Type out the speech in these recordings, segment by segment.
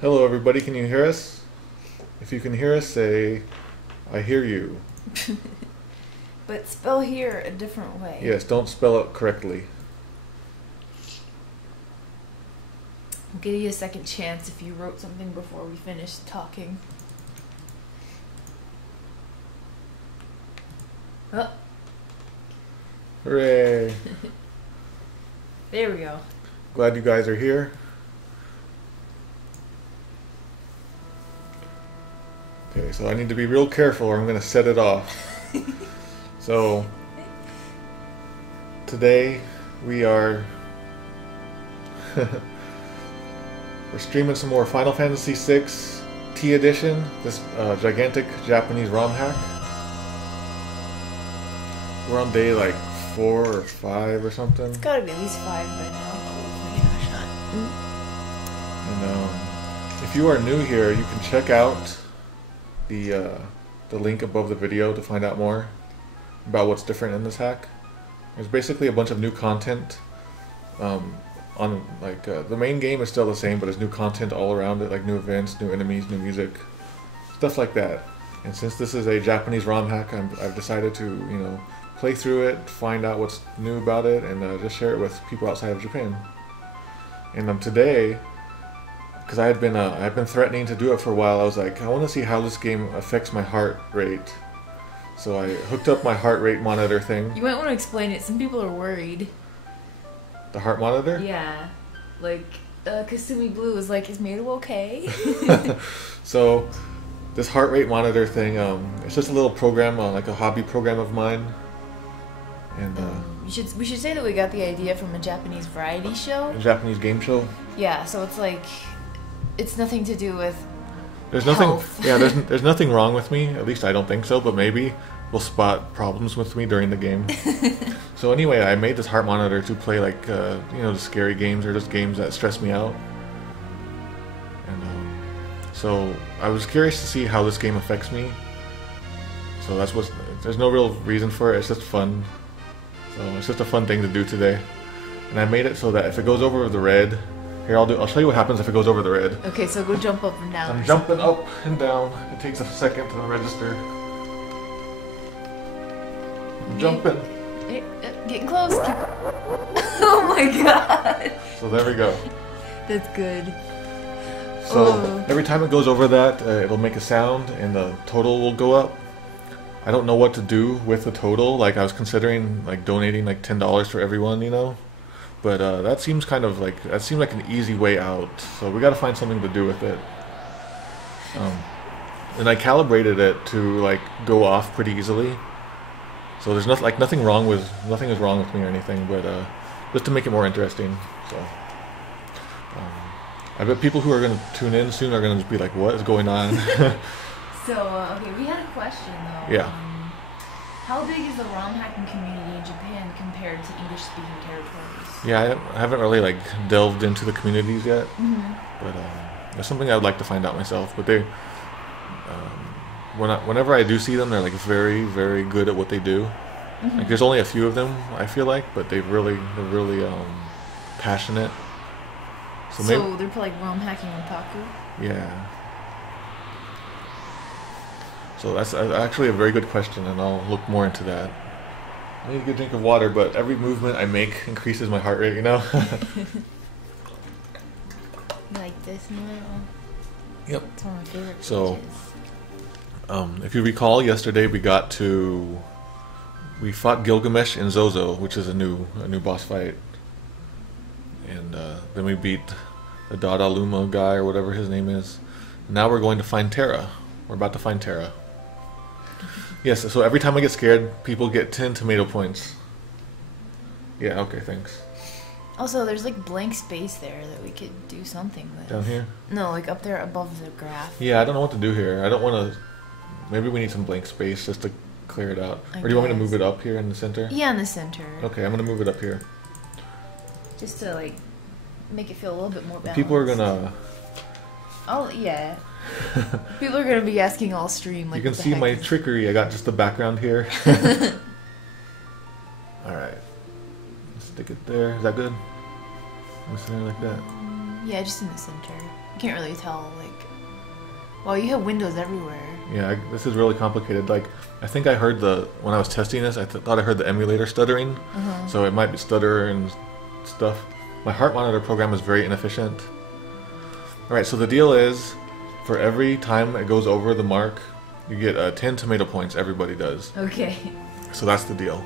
Hello everybody, can you hear us? If you can hear us, say, I hear you. But spell here a different way. Yes, don't spell it correctly. I'll give you a second chance if you wrote something before we finished talking. Oh. Hooray! There we go. Glad you guys are here. Okay, so I need to be real careful or I'm going to set it off. So, today we are we're streaming some more Final Fantasy VI T Edition, this gigantic Japanese ROM hack. We're on day like 4 or 5 or something. It's gotta be at least 5 by now. And if you are new here, you can check out the link above the video to find out more about what's different in this hack. There's basically a bunch of new content. On like the main game is still the same, but there's new content all around it, like new events, new enemies, new music, stuff like that. And since this is a Japanese ROM hack, I've decided to play through it, find out what's new about it, and just share it with people outside of Japan. And today, because I've been threatening to do it for a while, I was like, I want to see how this game affects my heart rate. So I hooked up my heart rate monitor thing. You might want to explain it. Some people are worried. The heart monitor? Yeah. Like, Kasumi Blue was like, is Mato okay? So, this heart rate monitor thing, it's just a little program, like a hobby program of mine. And we should say that we got the idea from a Japanese variety show. A Japanese game show? Yeah, so it's like, it's nothing to do with There's health. nothing. Yeah, there's nothing wrong with me. At least I don't think so. But maybe we'll spot problems with me during the game. So anyway, I made this heart monitor to play like the scary games or just games that stress me out. And so I was curious to see how this game affects me. So there's no real reason for it. It's just fun. So it's just a fun thing to do today. And I made it so that if it goes over the red. Here, I'll show you what happens if it goes over the red. Okay, so go jump up and down. I'm jumping up and down. It takes a second to register. I'm jumping. Getting close. Oh my god. So there we go. That's good. So every time it goes over that, it'll make a sound and the total will go up. I don't know what to do with the total. Like I was considering like donating like $10 for everyone, But that seems like an easy way out. So we got to find something to do with it. And I calibrated it to like go off pretty easily. So there's nothing is wrong with me or anything, but just to make it more interesting. So I bet people who are going to tune in soon are going to just be like, "What is going on?" So okay, we had a question though. Yeah. How big is the ROM hacking community in Japan compared to English-speaking territories? Yeah, I haven't really like delved into the communities yet, but that's something I'd like to find out myself. But they, whenever I do see them, they're like very, very good at what they do. Like there's only a few of them, I feel like, but they're really passionate. So they're like ROM hacking otaku? Yeah. So that's actually a very good question, and I'll look more into that. I need a good drink of water, but every movement I make increases my heart rate, You like this one? Yep. It's one of my favorite So, pages. if you recall, yesterday we fought Gilgamesh in Zozo, which is a new boss fight, and then we beat the Dada Luma guy or whatever his name is. Now we're going to find Terra. We're about to find Terra. Yes, so every time I get scared, people get 10 tomato points. Yeah, okay, thanks. Also, there's like blank space there that we could do something with. Down here? No, like up there above the graph. Yeah, I don't know what to do here. I don't want to... Maybe we need some blank space just to clear it out. Or do you want me to move it up here in the center? Yeah, in the center. Okay, I'm going to move it up here. Just to like make it feel a little bit more balanced. People are going to... Oh, yeah. People are gonna be asking all stream. Like, you can see my trickery. I got just the background here. All right, stick it there. Is that good? Something like that. Yeah, just in the center. You can't really tell, like... Well, you have windows everywhere. Yeah, this is really complicated. Like, I think I heard when I was testing this, I thought I heard the emulator stuttering. So it might be stutter and stuff. My heart monitor program is very inefficient. Alright, so the deal is, for every time it goes over the mark, you get 10 tomato points. Everybody does. Okay. So that's the deal.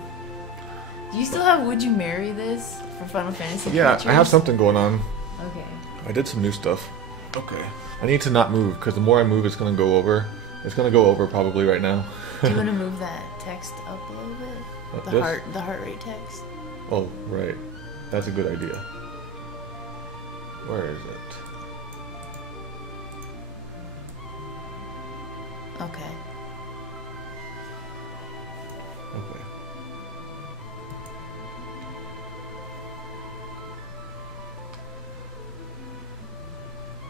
Do you still have Would You Marry This for Final Fantasy Yeah, features? I have something going on. Okay. I did some new stuff. Okay. I need to not move, because the more I move, it's going to go over. It's going to go over probably right now. Do you want to move that text up a little bit? What, The heart rate text. Oh, right. That's a good idea. Where is it? Okay. Okay.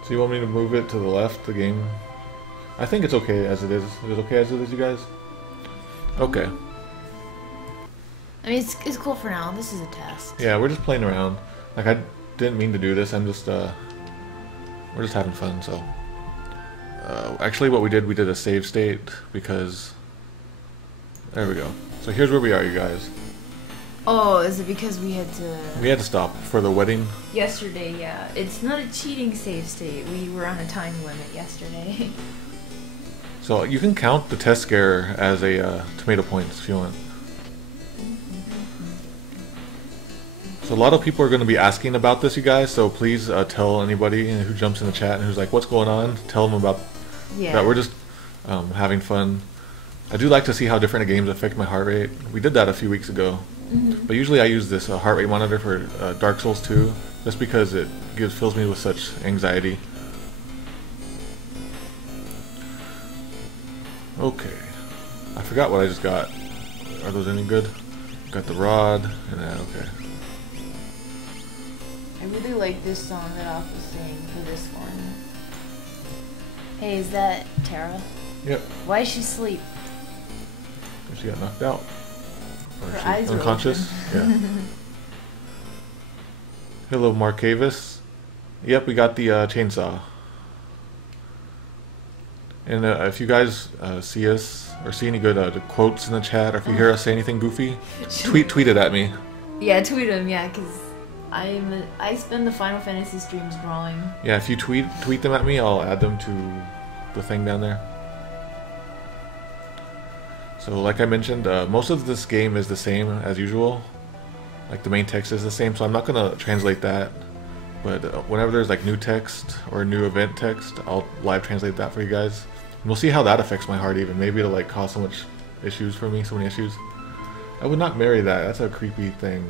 So you want me to move it to the left, the game? I think it's okay as it is. Is it okay as it is, you guys? Okay. I mean, it's cool for now. This is a test. Yeah, we're just playing around. Like, I didn't mean to do this. I'm just, we're just having fun, so. Actually, what we did a save state, because... There we go. So here's where we are, you guys. Oh, is it because we had to... We had to stop for the wedding. Yesterday, yeah. It's not a cheating save state. We were on a time limit yesterday. So you can count the test scare as a tomato points if you want. So a lot of people are going to be asking about this, you guys, so please tell anybody who jumps in the chat and who's like, what's going on? Tell them about that. We're just having fun. I do like to see how different games affect my heart rate. We did that a few weeks ago. But usually I use this heart rate monitor for Dark Souls 2, just because it fills me with such anxiety. Okay. I forgot what I just got. Are those any good? Got the rod, and then, okay. I really like this song that Alpha's singing for this one. Hey, is that Terra? Yep. Why is she asleep? She got knocked out. Or Her she eyes are unconscious? Yeah. Hello, Marcavis. Yep, we got the chainsaw. And if you guys see us or see any good quotes in the chat, or if you hear us say anything goofy, tweet it at me. Yeah, tweet him. Yeah, because I spend the Final Fantasy streams drawing. Yeah, if you tweet them at me, I'll add them to the thing down there. So, like I mentioned, most of this game is the same as usual. Like the main text is the same, so I'm not gonna translate that. But whenever there's like new text or new event text, I'll live translate that for you guys. And we'll see how that affects my heart even. Maybe it'll like cause so much issues for me, so many issues. I would not marry that. That's a creepy thing.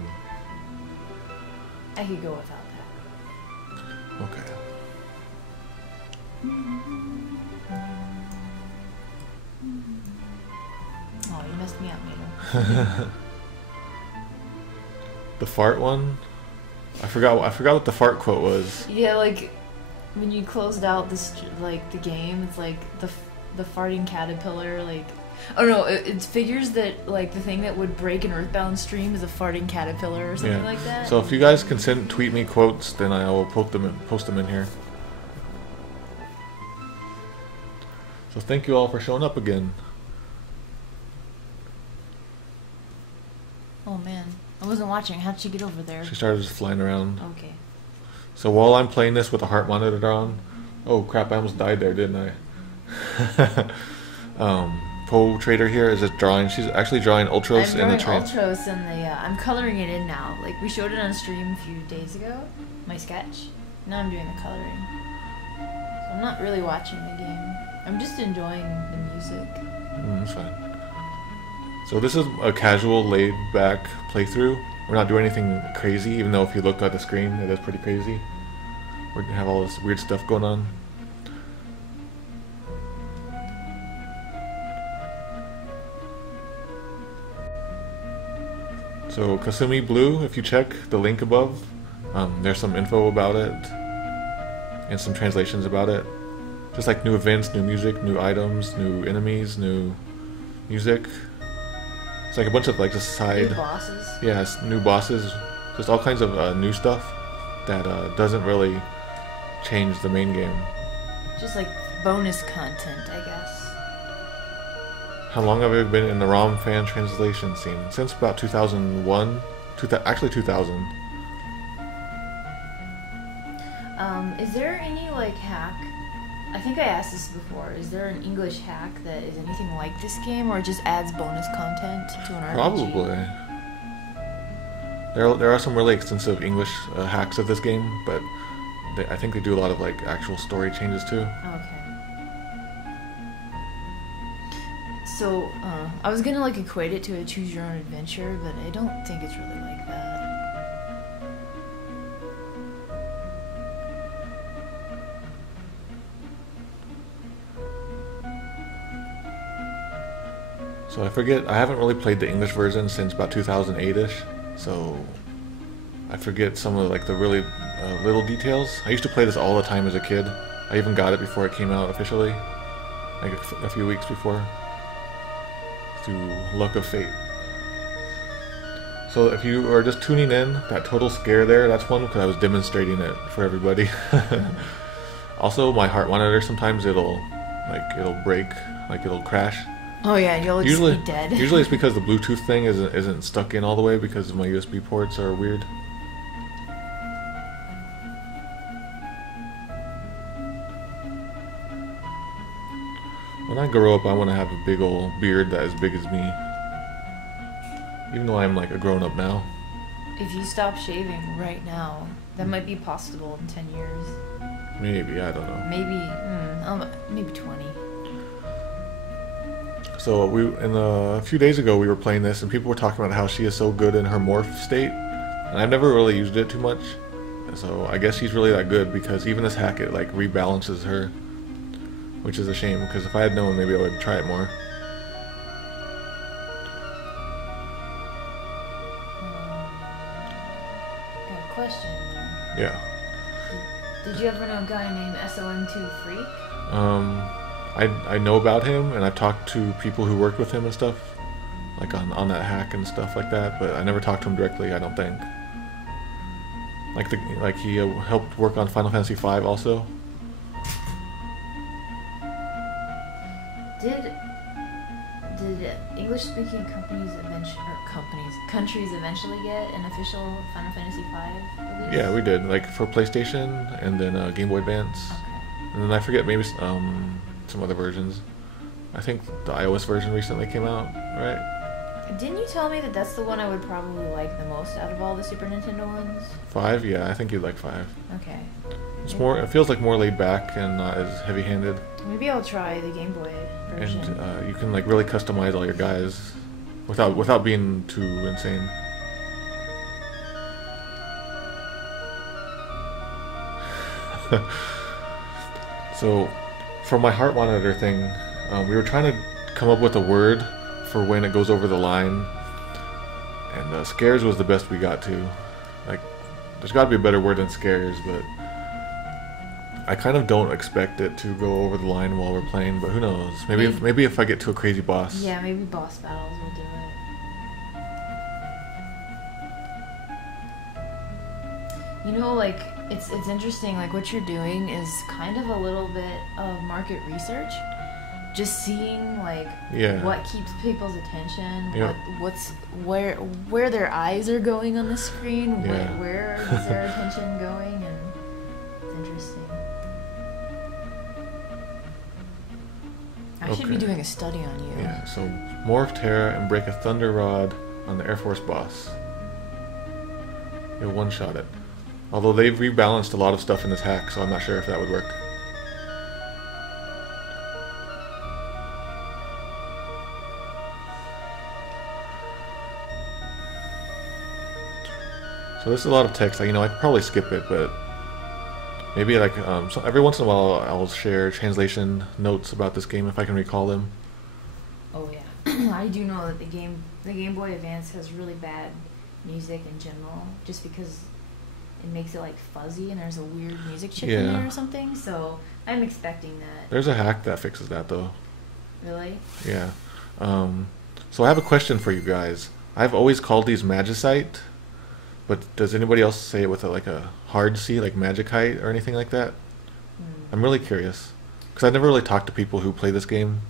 I could go without that. Okay. Oh, you messed me up, Mito. The fart one? I forgot what the fart quote was. Yeah, like when you closed out this like the game, it's like the farting caterpillar. Like, oh no, it figures that like the thing that would break an Earthbound stream is a farting caterpillar or something like that. So if you guys can tweet me quotes, then I will post them in here. So thank you all for showing up again. Oh man, I wasn't watching. How'd she get over there? She started just flying around. Okay. So while I'm playing this with the heart monitor on, oh crap, I almost died there, didn't I? Poe Trader here is just drawing. She's actually drawing Ultros in the train. Ultros in the. I'm coloring it in now. Like we showed it on stream a few days ago. My sketch. Now I'm doing the coloring. So I'm not really watching the game. I'm just enjoying the music. That's fine. So this is a casual, laid-back playthrough. We're not doing anything crazy, even though if you look at the screen, it is pretty crazy. We're gonna have all this weird stuff going on. So Kasumi Blue, if you check the link above, there's some info about it and some translations about it. Just like new events, new music, new items, new enemies, new music. It's like a bunch of like just side... New bosses? Yeah, new bosses. Just all kinds of new stuff that doesn't really change the main game. Just like bonus content, I guess. How long have you been in the ROM fan translation scene? Since about 2001? Actually 2000. Is there any like hack? I think I asked this before. Is there an English hack that is anything like this game, or it just adds bonus content to an RPG? Probably. There are some really extensive English hacks of this game, but I think they do a lot of like actual story changes too. Okay. So I was gonna like equate it to a choose your own adventure, but I don't think it's really like that. So I forget, I haven't really played the English version since about 2008-ish, so I forget some of like the really little details. I used to play this all the time as a kid. I even got it before it came out officially, like a few weeks before, through luck of fate. So if you are just tuning in, that total scare there, that's one because I was demonstrating it for everybody. Also, my heart monitor, sometimes it'll break, like it'll crash. Oh yeah, you'll just be dead. Usually it's because the Bluetooth thing isn't stuck in all the way because my USB ports are weird. When I grow up, I want to have a big old beard that is big as me. Even though I'm like a grown-up now. If you stop shaving right now, that might be possible in 10 years. Maybe, I don't know. Maybe 20. So a few days ago we were playing this and people were talking about how she is so good in her morph state, and I've never really used it too much. So I guess she's really that good because even this hack, it like rebalances her, which is a shame because if I had known, maybe I would try it more. Got a question there. Yeah. Did you ever know a guy named SOM2 Freak? I know about him, and I've talked to people who worked with him and stuff, like on that hack and stuff like that. But I never talked to him directly. I don't think. Like he helped work on Final Fantasy V also. Did English-speaking countries eventually get an official Final Fantasy V release? Yeah, we did. Like for PlayStation and then Game Boy Advance, and then I forget maybe some other versions. I think the iOS version recently came out, right? Didn't you tell me that that's the one I would probably like the most out of all the Super Nintendo ones? 5? Yeah, I think you'd like 5. Okay. It's more. It feels like more laid back and not as heavy-handed. Maybe I'll try the Game Boy version. And you can like really customize all your guys without being too insane. So, for my heart monitor thing, we were trying to come up with a word for when it goes over the line, and scares was the best we got to. Like, there's got to be a better word than scares, but I kind of don't expect it to go over the line while we're playing. But who knows? Maybe if I get to a crazy boss. Yeah, maybe boss battles will do it. You know, like it's interesting. Like what you're doing is kind of a little bit of market research. Just seeing like what keeps people's attention, where their eyes are going on the screen, where is their attention going, and it's interesting. I should be doing a study on you. Yeah, so morph Terra and break a thunder rod on the Air Force boss. You'll one-shot it. Although they've rebalanced a lot of stuff in this hack, so I'm not sure if that would work. So this is a lot of text. I could probably skip it, but maybe like so every once in a while I'll share translation notes about this game if I can recall them. Oh yeah, I do know that the Game Boy Advance has really bad music in general, just because it makes it like fuzzy and there's a weird music chip in there or something. So I'm expecting that. There's a hack that fixes that though. Really? Yeah. So I have a question for you guys. I've always called these magicite. But does anybody else say it with a hard C, like magicite or anything like that? I'm really curious. Because I never really talked to people who play this game.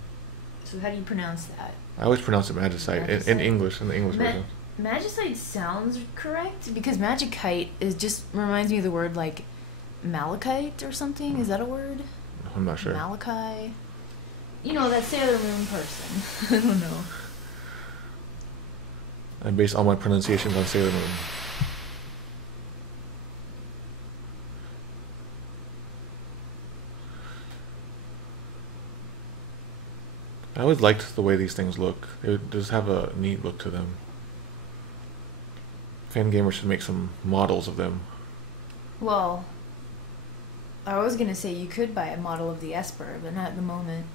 So how do you pronounce that? I always pronounce it magicite, in English, in the English version. Magicite sounds correct because magicite is just reminds me of the word like malachite or something. Is that a word? I'm not sure. Malachi. You know, that Sailor Moon person. I don't know. I base all my pronunciations on Sailor Moon. I always liked the way these things look. They just have a neat look to them. Fan gamers should make some models of them. Well, I was gonna say you could buy a model of the Esper, but not at the moment.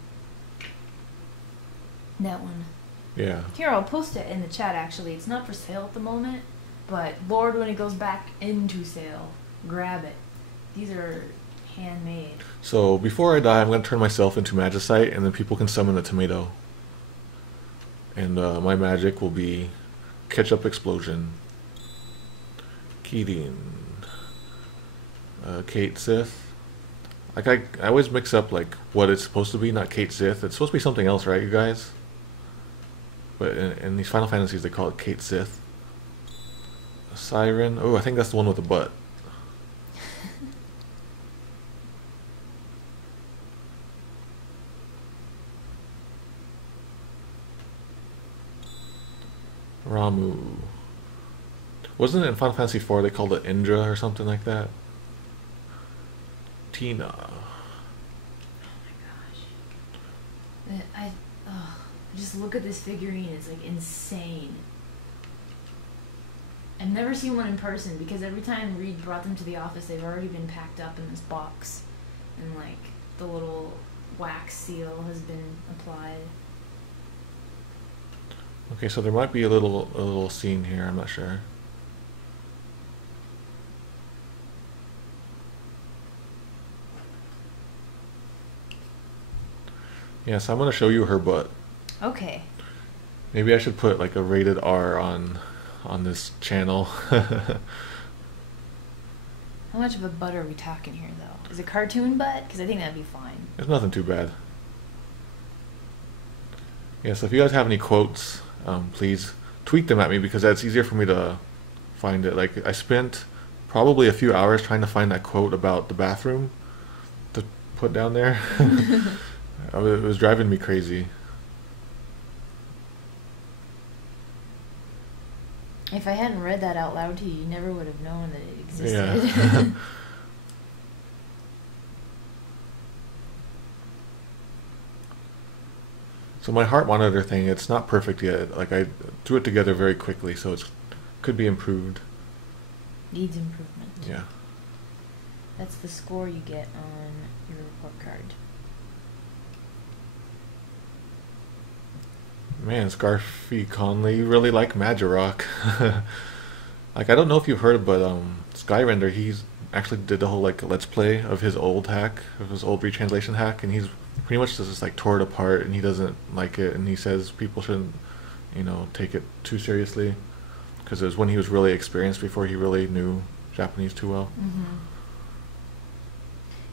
That one. Yeah. Here, I'll post it in the chat actually. It's not for sale at the moment, but Lord, when it goes back into sale, grab it. These are handmade. So before I die, I'm going to turn myself into magicite, and then people can summon a tomato. And my magic will be ketchup explosion. Keating. Kate Sith. Like I always mix up like what it's supposed to be, not Kate Sith. It's supposed to be something else, right, you guys? But in these Final Fantasies, they call it Kate Sith. Siren. Oh, I think that's the one with the butt. Ramu. Wasn't it in Final Fantasy IV they called it Indra or something like that? Tina. Oh my gosh. Just look at this figurine. It's like insane. I've never seen one in person because every time Reed brought them to the office, they've already been packed up in this box. And like the little wax seal has been applied. Okay, so there might be a little scene here, I'm not sure. Yes, I'm gonna show you her butt. Okay. Maybe I should put like a rated R on this channel. How much of a butt are we talking here, though? Is it cartoon butt? Because I think that'd be fine. It's nothing too bad. Yeah, so if you guys have any quotes, please tweet them at me because that's easier for me to find it. Like, I spent probably a few hours trying to find that quote about the bathroom to put down there. It was driving me crazy. If I hadn't read that out loud to you, you never would have known that it existed. Yeah. So my heart monitor thing, it's not perfect yet. Like I threw it together very quickly, so it could be improved. Needs improvement. Yeah. That's the score you get on your report card. Man, Scarfy Conley, you really like Majorok. Like, I don't know if you've heard, but Skyrender, he's actually did the whole like let's play of his old hack, of his old retranslation hack, and he's pretty much just like tore it apart, and he doesn't like it, and he says people shouldn't, you know, take it too seriously, because it was when he was really experienced before he really knew Japanese too well. Mm-hmm.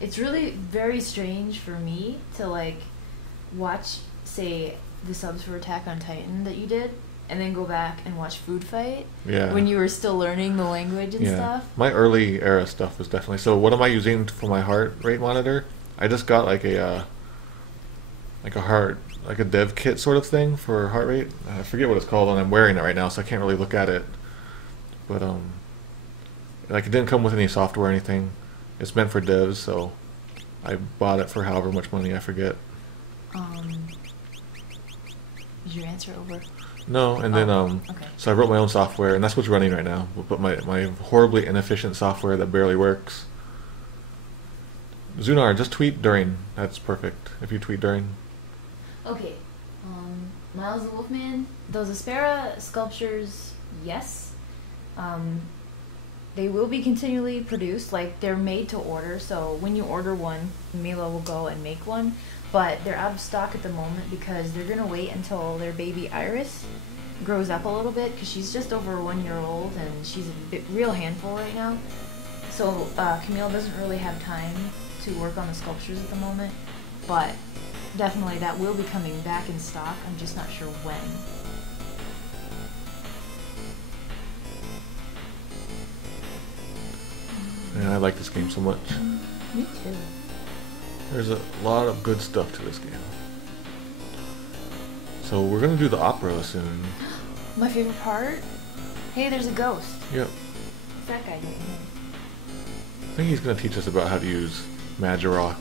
It's really very strange for me to like watch, say, the subs for Attack on Titan that you did, and then go back and watch Food Fight. Yeah. When you were still learning the language and stuff. My early era stuff was definitely. So what am I using for my heart rate monitor? I just got like a dev kit sort of thing for heart rate. I forget what it's called, and I'm wearing it right now, so I can't really look at it. But like it didn't come with any software or anything. It's meant for devs, so I bought it for however much money, I forget. Is your answer over? No, and then okay. So I wrote my own software, and that's what's running right now. But my horribly inefficient software that barely works. Zunar, just tweet during. That's perfect. If you tweet during. Okay. Miles the Wolfman. Those Aspera sculptures, yes. They will be continually produced. Like, they're made to order. So when you order one, Mila will go and make one. But they're out of stock at the moment because they're going to wait until their baby Iris grows up a little bit, because she's just over 1 year old and she's a real handful right now. So Camille doesn't really have time to work on the sculptures at the moment, but definitely that will be coming back in stock. I'm just not sure when. Yeah, I like this game so much. Me too. There's a lot of good stuff to this game. So we're gonna do the opera soon. My favorite part? Hey, there's a ghost. Yep. What's that guy doing here? I think he's gonna teach us about how to use Magirock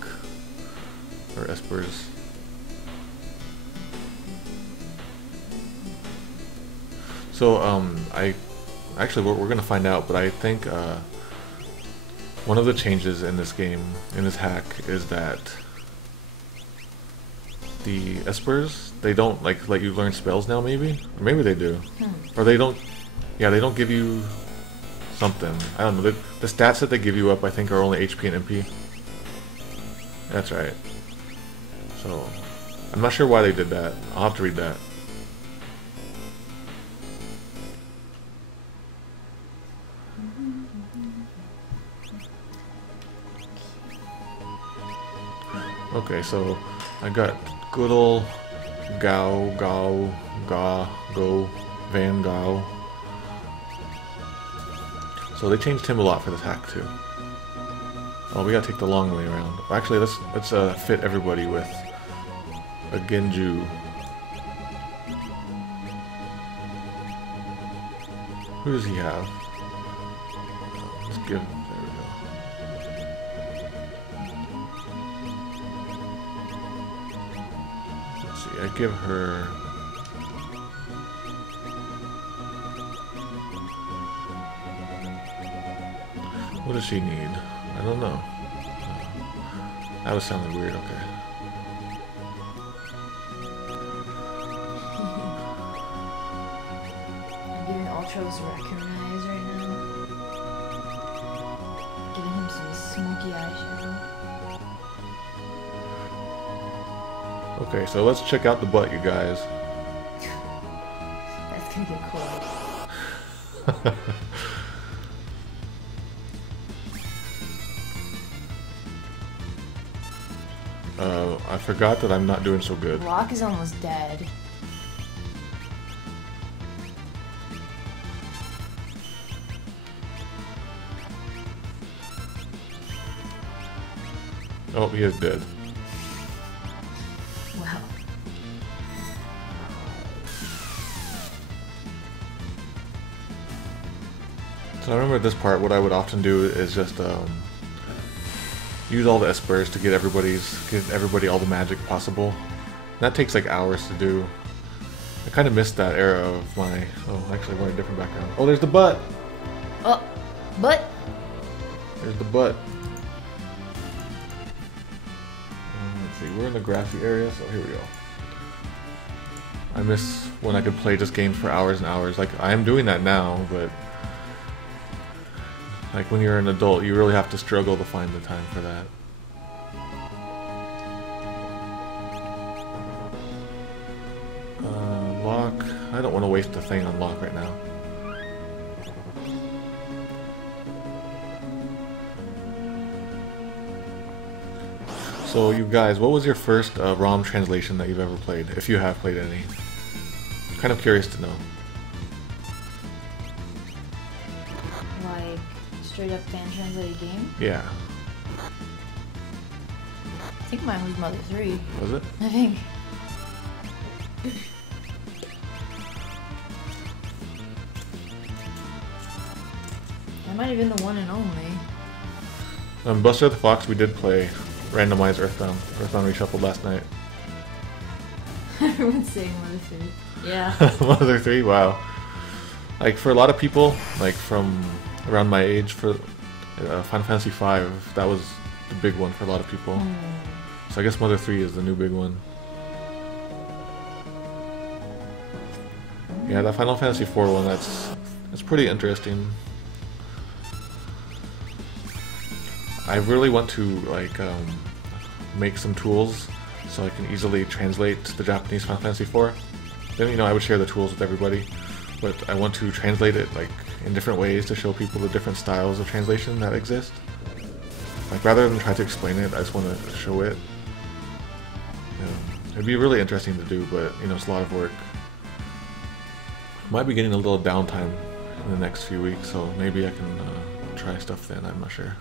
or Espers. So we're gonna find out, but I think one of the changes in this game, in this hack, is that the Espers, they don't like let you learn spells now, maybe? Or maybe they do. Or they don't, yeah, they don't give you something. I don't know. The stats that they give you up, I think, are only HP and MP. That's right. So, I'm not sure why they did that. I'll have to read that. Okay, so I got good ol' Go, Van Gao. So they changed him a lot for this hack too. Oh, we gotta take the long way around. Actually, let's fit everybody with a Genju. Who does he have? Let's give. There we go. Let's see. I give her. What does she need? I don't know. That was sounding weird. Okay. I'm giving Ultros Recognize right now. Giving him some smoky eyeshadow. Okay, so let's check out the butt, you guys. That's gonna get cool. I forgot that I'm not doing so good. Locke is almost dead. Oh, he is dead. Wow. So I remember this part, what I would often do is just use all the Espers to get everybody all the magic possible. And that takes like hours to do. I kind of missed that era of my... Oh, actually I want a different background. Oh, there's the butt! Oh, but There's the butt. Let's see, we're in the grassy area, so here we go. I miss when I could play just games for hours and hours. Like, I am doing that now, but... Like, when you're an adult, you really have to struggle to find the time for that. Locke. I don't want to waste a thing on Locke right now. So, you guys, what was your first ROM translation that you've ever played? If you have played any. I'm kind of curious to know. straight up fan translated game. Yeah. I think mine was Mother 3. Was it? I think. That might have been the one and only. Buster the Fox, we did play randomized Earthbound Reshuffled last night. Everyone's saying Mother 3. Yeah. Mother 3, wow. Like, for a lot of people, like, from around my age, for Final Fantasy V, that was the big one for a lot of people. So I guess Mother 3 is the new big one. Yeah, that Final Fantasy IV one, that's pretty interesting. I really want to, like, make some tools so I can easily translate the Japanese Final Fantasy IV. Then, you know, I would share the tools with everybody, but I want to translate it, like, in different ways to show people the different styles of translation that exist. Like, rather than try to explain it, I just want to show it. It'd be really interesting to do, but you know, it's a lot of work. Might be getting a little downtime in the next few weeks, so maybe I can try stuff then. I'm not sure.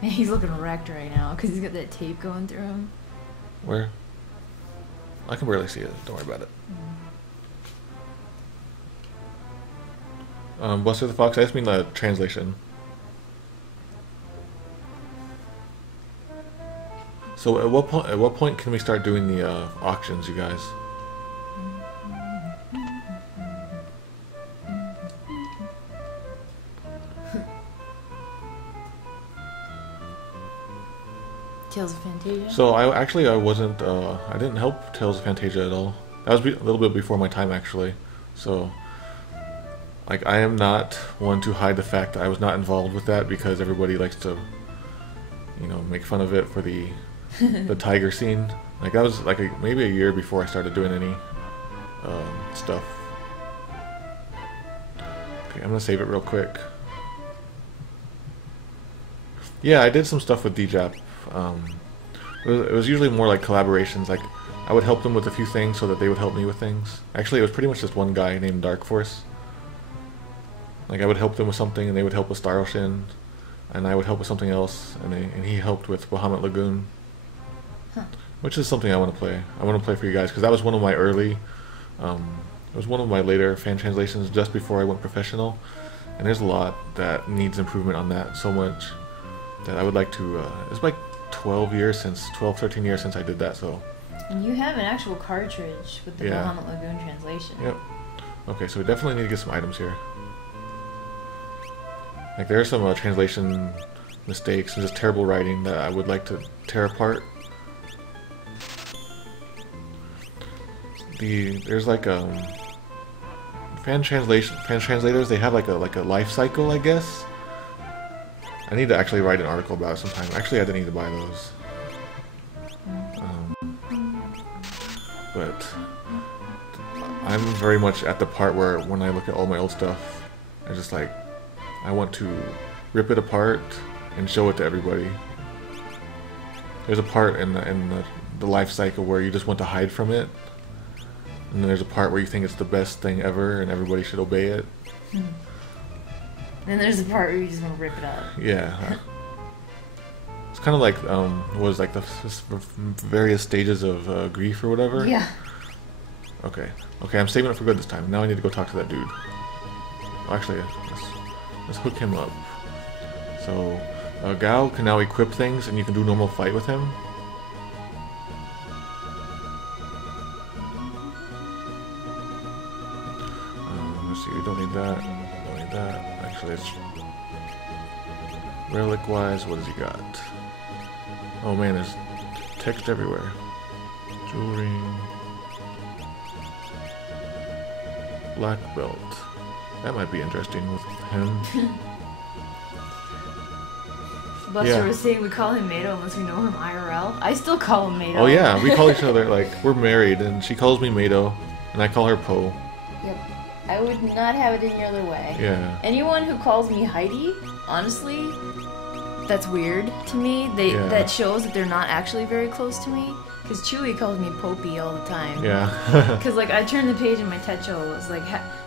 Man, he's looking wrecked right now because he's got that tape going through him. Where? I can barely see it. Don't worry about it. Buster the Fox. I just mean the translation. So at what point can we start doing the auctions, you guys? Tales of Fantasia? So I wasn't I didn't help Tales of Fantasia at all. That was a little bit before my time actually. So like I am not one to hide the fact that I was not involved with that because everybody likes to, you know, make fun of it for the tiger scene. Like that was like maybe a year before I started doing any stuff. Okay, I'm gonna save it real quick. Yeah, I did some stuff with DJAP. It was usually more like collaborations. Like I would help them with a few things so that they would help me with things. Actually, it was pretty much just one guy named Dark Force. Like I would help them with something, and they would help with Star Ocean, and I would help with something else, and he helped with Bahamut Lagoon, which is something I want to play. I want to play for you guys because that was one of my early. It was one of my later fan translations just before I went professional, and there's a lot that needs improvement on that so much that I would like to. It's like 12, 13 years since I did that. So. And you have an actual cartridge with the Bahamut Lagoon translation. Yep. Okay, so we definitely need to get some items here. Like there are some translation mistakes and just terrible writing that I would like to tear apart. There's like fan translators. They have like a life cycle, I guess. I need to actually write an article about it sometime. Actually, I didn't need to buy those. But I'm very much at the part where when I look at all my old stuff, I just like I want to rip it apart and show it to everybody. There's a part in the life cycle where you just want to hide from it, and then there's a part where you think it's the best thing ever and everybody should obey it. Then there's the part where you just want to rip it up. Yeah. It's kind of like was like the various stages of grief or whatever. Yeah. Okay, I'm saving it for good this time. Now I need to go talk to that dude. Actually, let's hook him up. So, Gao can now equip things, and you can do normal fight with him. Let's see, we don't need that. Don't need that. Actually, it's relic-wise. What has he got? Oh man, there's text everywhere. Jewelry. Black belt. That might be interesting with him. Buster was saying we call him Mato unless we know him IRL. I still call him Mato. Oh yeah, we call each other, like, we're married, and she calls me Mato, and I call her Poe. Yep. I would not have it any other way. Yeah. Anyone who calls me Heidi, honestly, that's weird to me. That shows that they're not actually very close to me. Because Chewy calls me Popey all the time. Yeah. Because, like, I turned the page in my Techo. It was like,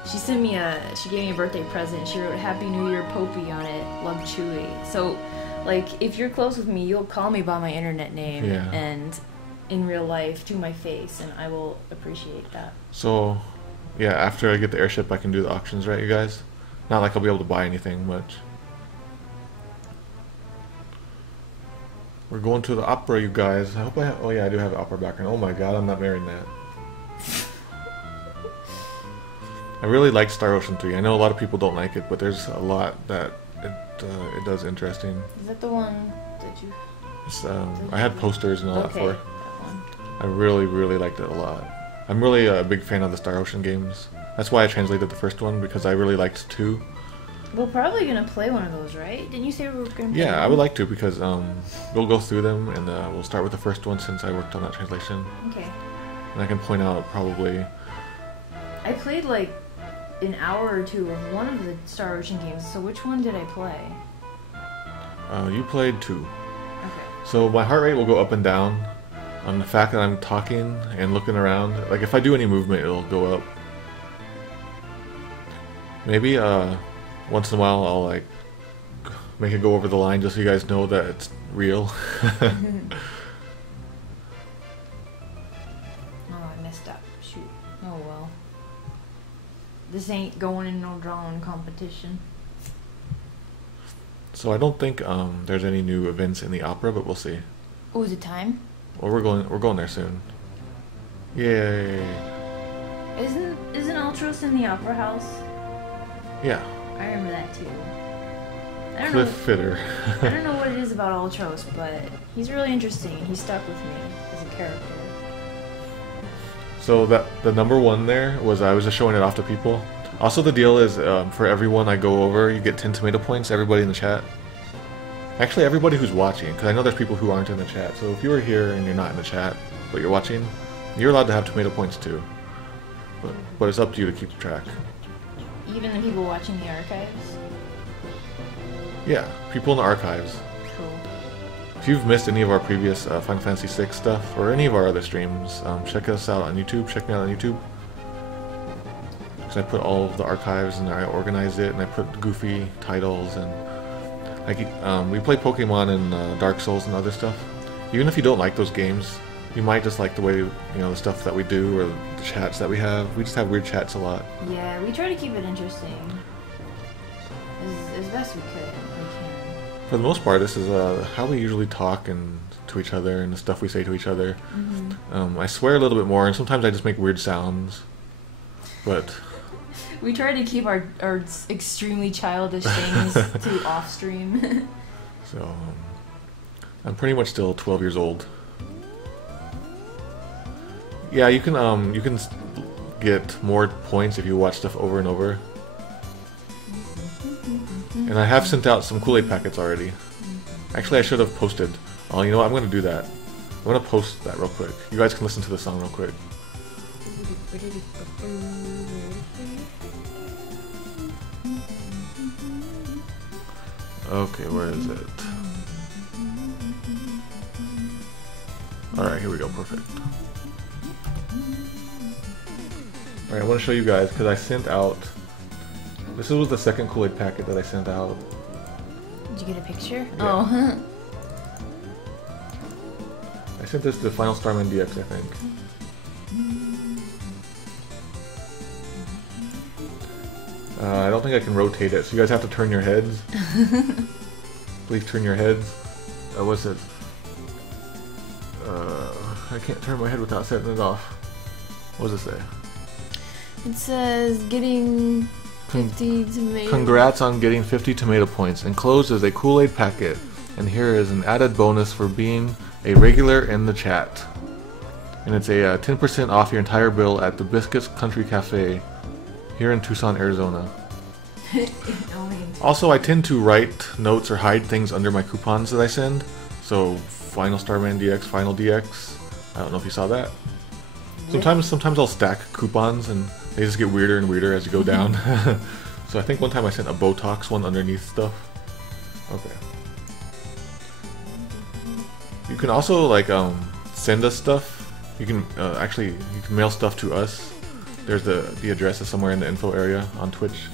she gave me a birthday present. She wrote Happy New Year Popey on it. Love Chewy. So, like, if you're close with me, you'll call me by my internet name. Yeah. And in real life, to my face. And I will appreciate that. So, yeah, after I get the airship, I can do the auctions, right, you guys? Not like I'll be able to buy anything much. We're going to the opera, you guys. I hope I have... Oh, yeah, I do have an opera background. Oh, my God, I'm not marrying that. I really like Star Ocean 3. I know a lot of people don't like it, but there's a lot that it does interesting. Is that the one that you... It's, I had posters and all that for. That one. I really, really liked it a lot. I'm really a big fan of the Star Ocean games. That's why I translated the first one, because I really liked 2. We're probably going to play one of those, right? Didn't you say we were going to play Yeah, one? I would like to, because we'll go through them, and we'll start with the first one since I worked on that translation. Okay. And I can point out probably... I played like an hour or two of one of the Star Ocean games, so which one did I play? You played 2. Okay. So my heart rate will go up and down on the fact that I'm talking and looking around. Like if I do any movement, it'll go up. Maybe once in a while I'll like make it go over the line just so you guys know that it's real. Oh, I messed up. Shoot. Oh well. This ain't going in no drawing competition. So I don't think there's any new events in the opera, but we'll see. Oh, is it time? Well, we're going there soon. Yay! Isn't Ultros in the opera house? Yeah. I remember that too. I don't Cliff know. Fitter. I don't know what it is about Ultros, but he's really interesting. He stuck with me as a character. So the number 1 there was I was just showing it off to people. Also, the deal is for everyone I go over, you get 10 tomato points. Everybody in the chat. Actually, everybody who's watching, because I know there's people who aren't in the chat. So if you were here and you're not in the chat, but you're watching, you're allowed to have tomato points too. But it's up to you to keep track. Even the people watching the archives? Yeah, people in the archives. Cool. If you've missed any of our previous Final Fantasy VI stuff, or any of our other streams, check us out on YouTube. Check me out on YouTube. Because I put all of the archives and I organize it, and I put goofy titles, and we play Pokemon and Dark Souls and other stuff. Even if you don't like those games, you might just like the way, the stuff that we do, or the chats that we have. We just have weird chats a lot. Yeah, we try to keep it interesting. As best we can. For the most part, this is how we usually talk and to each other, and the stuff we say to each other. Mm-hmm. I swear a little bit more, and sometimes I just make weird sounds. But we try to keep our extremely childish things to off stream. So I'm pretty much still 12 years old. Yeah, you can get more points if you watch stuff over and over. And I have sent out some Kool-Aid packets already. Actually, I should have posted. Oh, you know what? I'm going to do that. I'm going to post that real quick. You guys can listen to the song real quick. Okay, where is it? Alright, here we go. Perfect. Alright, I want to show you guys because I sent out... This was the second Kool-Aid packet that I sent out. Did you get a picture? Yeah. Oh. I sent this to Final Starman DX, I think. I don't think I can rotate it, so you guys have to turn your heads. Please turn your heads. What's it? I can't turn my head without setting it off. What does it say? It says getting 50 tomato. Congrats on getting 50 tomato points. Enclosed is a Kool-Aid packet, and here is an added bonus for being a regular in the chat. And it's a 10% off your entire bill at the Biscuits Country Cafe here in Tucson, Arizona. Also, I tend to write notes or hide things under my coupons that I send. So, Final Starman DX, Final DX. I don't know if you saw that. Sometimes I'll stack coupons and they just get weirder and weirder as you go down. So I think one time I sent a Botox one underneath stuff. Okay. You can also like send us stuff. You can you can mail stuff to us. There's the address is somewhere in the info area on Twitch.